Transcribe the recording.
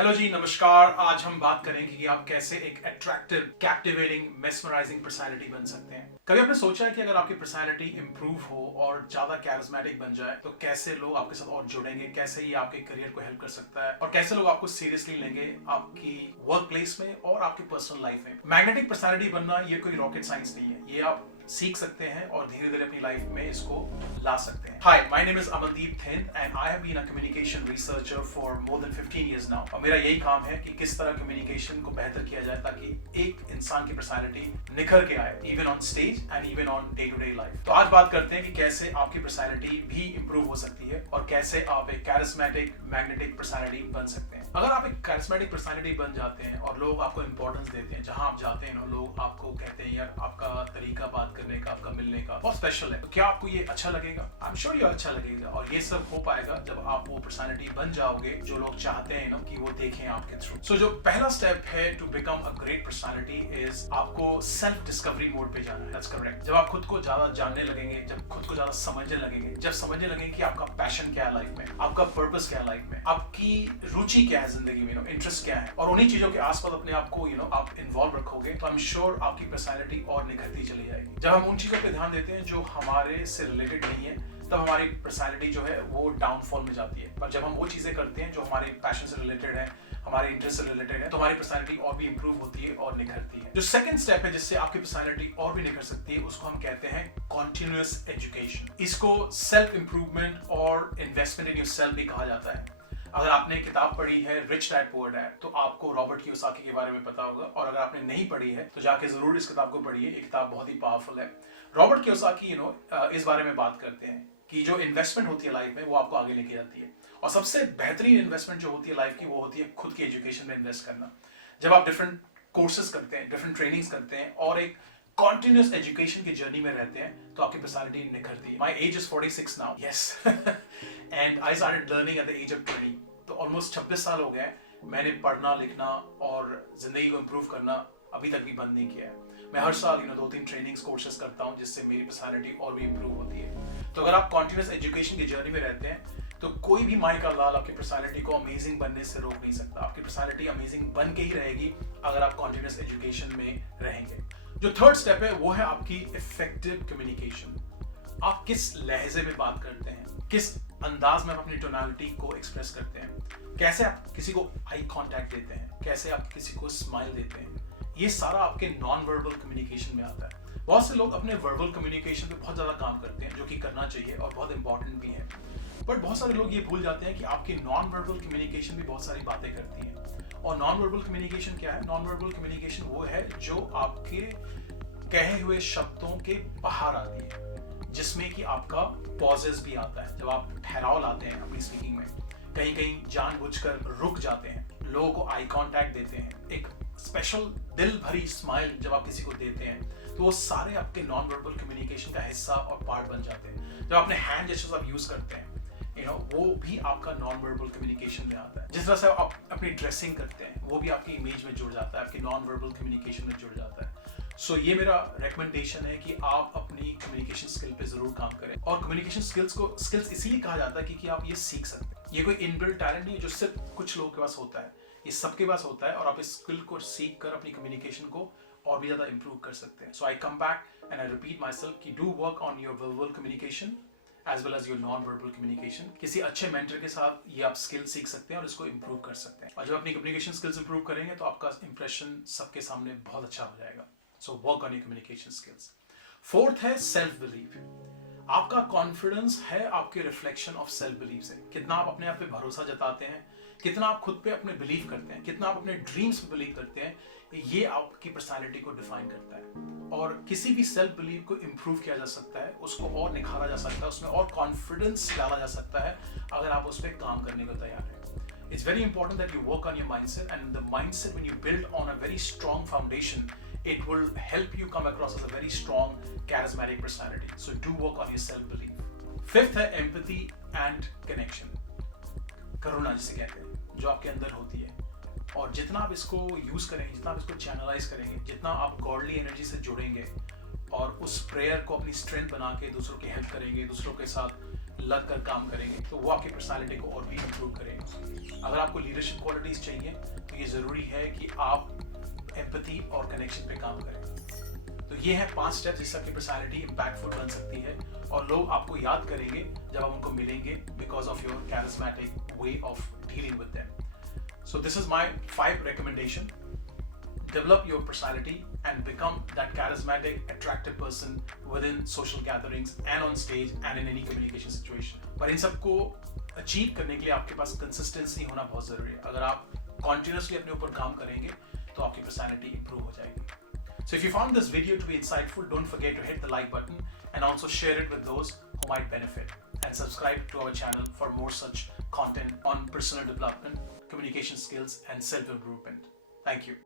Hello जी, नमस्कार। आज हम बात करेंगे कि आप कैसे एक अट्रैक्टिव, कैप्टिवेटिंग, मेस्मराइजिंग पर्सनालिटी बन सकते हैं। कभी आपने सोचा है कि अगर आपकी पर्सनालिटी इंप्रूव हो और ज्यादा कैरिस्मेटिक बन जाए तो कैसे लोग आपके साथ और जुड़ेंगे, कैसे ये आपके करियर को हेल्प कर सकता है और कैसे लोग आपको सीरियसली लेंगे आपकी वर्क प्लेस में और आपकी पर्सनल लाइफ में। मैग्नेटिक पर्सनालिटी बनना ये कोई रॉकेट साइंस नहीं है, ये आप सीख सकते हैं और धीरे धीरे अपनी लाइफ में इसको ला सकते हैं। Hi, my name is Amandeep Thind and I have been a communication researcher for more than 15 years now. और मेरा यही काम है कि किस तरह कम्युनिकेशन को बेहतर किया जाए ताकि एक इंसान की पर्सनालिटी निखर के आए, even on stage and even on day to day life. तो आज बात करते हैं कि कैसे आपकी पर्सनालिटी भी इंप्रूव हो सकती है और कैसे आप एक कैरिस्मेटिक, मैग्नेटिक पर्सनालिटी बन सकते हैं। अगर आप एक कैरिस्मेटिक पर्सनालिटी बन जाते हैं और लोग आपको इंपॉर्टेंस देते हैं, जहां आप जाते हैं ना, लोग आपको कहते हैं यार आपका तरीका बात करने का, आपका मिलने का बहुत स्पेशल है, तो क्या आपको ये अच्छा लगेगा? आई एम श्योर ये अच्छा लगेगा। और ये सब हो पाएगा जब आप वो पर्सनालिटी बन जाओगे जो लोग चाहते हैं ना कि वो देखें आपके थ्रू। सो जो पहला स्टेप है to become a great personality is आपको सेल्फ डिस्कवरी मोड पे जाना है। That's correct. जब आप खुद को ज्यादा जानने लगेंगे, जब खुद को ज्यादा समझने लगेंगे, जब समझने लगेंगे कि आपका पैशन क्या है लाइफ में, आपका पर्पस क्या है लाइफ में, आपकी रुचि क्या है जिंदगी में, इंटरेस्ट क्या है, और उन्हीं चीजों के आसपास अपने आप को आप इन्वॉल्व रखोगे तो आई एम श्योर आपकी पर्सनालिटी और निखरती चली जाएगी। जब हम उन चीजों पे ध्यान देते हैं जो हमारे से रिलेटेड नहीं है, तब हमारी पर्सनालिटी जो है वो डाउनफॉल में जाती है। पर जब हम वो चीजें करते हैं जो हमारे पैशन से रिलेटेड है, हमारे इंटरेस्ट से रिलेटेड है, तो हमारी पर्सनालिटी और भी इंप्रूव होती है और निखरती है। जो सेकंड स्टेप है जिससे आपकी पर्सनालिटी और भी निखर सकती है, उसको हम कहते हैं कॉन्टिन्यूअस एजुकेशन। इसको सेल्फ इंप्रूवमेंट और इन्वेस्टमेंट इन योरसेल्फ भी कहा जाता है। अगर आपने किताब पढ़ी है रिच डैड पुअर डैड, तो आपको रॉबर्ट कियोसाकी के बारे में पता होगा, और अगर आपने नहीं पढ़ी है तो जाके जरूर इस किताब को पढ़िए। ये किताब बहुत ही पावरफुल है। रॉबर्ट कियोसाकी इस बारे में बात करते हैं कि जो इन्वेस्टमेंट होती है लाइफ में वो आपको आगे लेके जाती है, और सबसे बेहतरीन इन्वेस्टमेंट जो होती है लाइफ की वो होती है खुद की एजुकेशन में इन्वेस्ट करना। जब आप डिफरेंट कोर्सेज करते हैं, डिफरेंट ट्रेनिंग्स करते हैं और एक continuous एजुकेशन की जर्नी में रहते हैं तो आपकी पर्सनालिटी निखरती है। My age is 46 now, yes, and I started learning at the age of 20. तो ऑलमोस्ट 26 साल हो गए मैंने पढ़ना, लिखना और जिंदगी को इम्प्रूव करना अभी तक भी बंद नहीं किया है। मैं हर साल 2-3 ट्रेनिंग्स कोर्सेज करता हूँ जिससे मेरी पर्सनालिटी और भी इम्प्रूव होती है। तो अगर आप कॉन्टिन्यूस एजुकेशन की जर्नी में रहते हैं तो कोई भी माई का लाल आपकी पर्सनालिटी को अमेजिंग बनने से रोक नहीं सकता। आपकी पर्सनालिटी अमेजिंग बन के ही रहेगी अगर आप कॉन्टिन्यूस एजुकेशन में रहेंगे। जो थर्ड स्टेप है वो है आपकी इफेक्टिव कम्युनिकेशन। आप किस लहजे में बात करते हैं, किस अंदाज में आप अपनी टोनालिटी को एक्सप्रेस करते हैं, कैसे आप किसी को आई कांटेक्ट देते हैं, कैसे आप किसी को स्माइल देते हैं, ये सारा आपके नॉन वर्बल कम्युनिकेशन में आता है। बहुत से लोग अपने वर्बल कम्युनिकेशन पे बहुत ज्यादा काम करते हैं, जो कि करना चाहिए और बहुत इंपॉर्टेंट भी है, बट बहुत सारे लोग ये भूल जाते हैं कि आपकी नॉन वर्बल कम्युनिकेशन भी बहुत सारी बातें करती है। और नॉन वर्बल कम्युनिकेशन क्या है? नॉन वर्बल कम्युनिकेशन वो है जो आपके कहे हुए शब्दों के बाहर आती है, जिसमें कि आपका पॉजेस भी आता है। जब आप ठहराव लाते हैं अपनी स्पीकिंग में, कहीं कहीं जानबूझकर रुक जाते हैं, लोगों को आई कांटेक्ट देते हैं, एक स्पेशल दिल भरी स्माइल जब आप किसी को देते हैं, तो वो सारे आपके नॉन वर्बल कम्युनिकेशन का हिस्सा और पार्ट बन जाते हैं। जब अपने हैंड जेस्चर्स आप यूज करते हैं, वो भी आपका नॉन वर्बल कम्युनिकेशन में आता है। जिस तरह से आप अपनी ड्रेसिंग करते हैं वो भी आपकी इमेज में जुड़ जाता है, आपकी नॉन वर्बल कम्युनिकेशन में जुड़ जाता है। सो ये मेरा रिकमेंडेशन है कि आप अपनी कम्युनिकेशन स्किल पे जरूर काम करें। और कम्युनिकेशन स्किल्स इसीलिए कहा जाता है क्योंकि आप ये सीख सकते हैं। ये कोई इनबिल्ट टैलेंट नहीं है जो सिर्फ कुछ लोगों के पास होता है, ये सबके पास होता है, और आप इस स्किल को सीख कर अपनी कम्युनिकेशन को और भी ज्यादा इंप्रूव कर सकते हैं। So I come back and I repeat myself कि do work on your verbal communication as well as your non verbal communication. किसी अच्छे मेंटर के साथ ये आप स्किल सीख सकते हैं और इसको इंप्रूव कर सकते हैं। और जब अपनी कम्युनिकेशन स्किल्स इंप्रूव करेंगे तो आपका इंप्रेशन सबके सामने बहुत अच्छा हो जाएगा। So work on your communication skills. Fourth है सेल्फ बिलीफ। आपका कॉन्फिडेंस है आपके रिफ्लेक्शन ऑफ सेल्फ बिलीफ से। कितना आप अपने आप पे भरोसा जताते हैं, कितना आप खुद पे अपने बिलीव करते हैं, कितना आप अपने ड्रीम्स पे बिलीव करते हैं, ये आपकी पर्सनालिटी को डिफाइन करता है। और किसी भी सेल्फ बिलीव को इंप्रूव किया जा सकता है, उसको और निखारा जा सकता है, उसमें और कॉन्फिडेंस डाला जा सकता है अगर आप उस पर काम करने को तैयार हैं। It's very important that you work on your mindset, and the mindset, when you build on a very strong foundation, it will help you come across as a very strong, charismatic personality. So do work on your self-belief. Fifth है empathy and connection. करुणा जिसे कहते हैं, जो आपके अंदर होती है, और जितना आप इसको यूज करेंगे, जितना आप इसको चैनलाइज करेंगे, जितना आप गॉडली एनर्जी से जुड़ेंगे और उस प्रेयर को अपनी स्ट्रेंथ बना के दूसरों की हेल्प करेंगे, दूसरों के साथ लग कर काम करेंगे तो वो आपकी पर्सनालिटी को और भी इम्प्रूव करेगा। अगर आपको लीडरशिप क्वालिटीज चाहिए तो ये ज़रूरी है कि आप एम्पैथी और कनेक्शन पे काम करें। तो ये है 5 स्टेप्स जिससे आपकी पर्सनालिटी इम्पैक्टफुल बन सकती है और लोग आपको याद करेंगे जब आप उनको मिलेंगे because of your charismatic way of dealing with them. So this is my 5 recommendation. Develop your personality and become that charismatic, attractive person within social gatherings and on stage and in any communication situation. पर इन सबको achieve करने के लिए आपके पास consistency होना बहुत जरूरी है। अगर आप कॉन्टिन्यूसली अपने ऊपर काम करेंगे तो आपकी पर्सनैलिटी इंप्रूव हो जाएगी। So if you found this video to be insightful, don't forget to hit the like button and also share it with those who might benefit. And subscribe to our channel for more such content on personal development, communication skills, and self-improvement. Thank you.